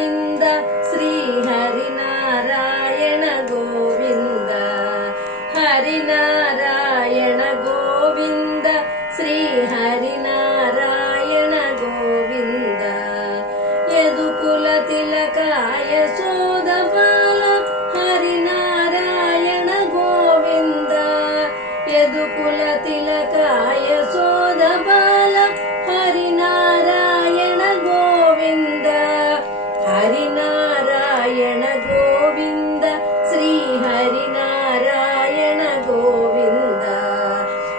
गोविन्द श्री हरिनारायण गोविन्द हरिनारायण गोविन्द श्री हरिनारायण गोविन्द यदुकुल तिलकाय सोदबाल हरिनारायण गोविन्द यदुकुल तिलकाय सोदबाल हरिनारायण गोविन्द हरिनारायण गोविन्द श्री हरिनारायण गोविन्द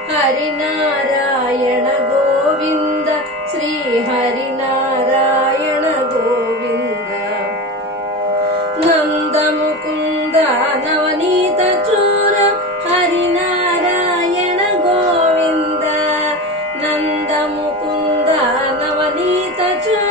हरिनारायण गोविन्द श्री हरिनारायण गोविन्द नंद मुकुंद नवनीत चोर हरिनारायण गोविन्द नंद मुकुंद नवनीत चोर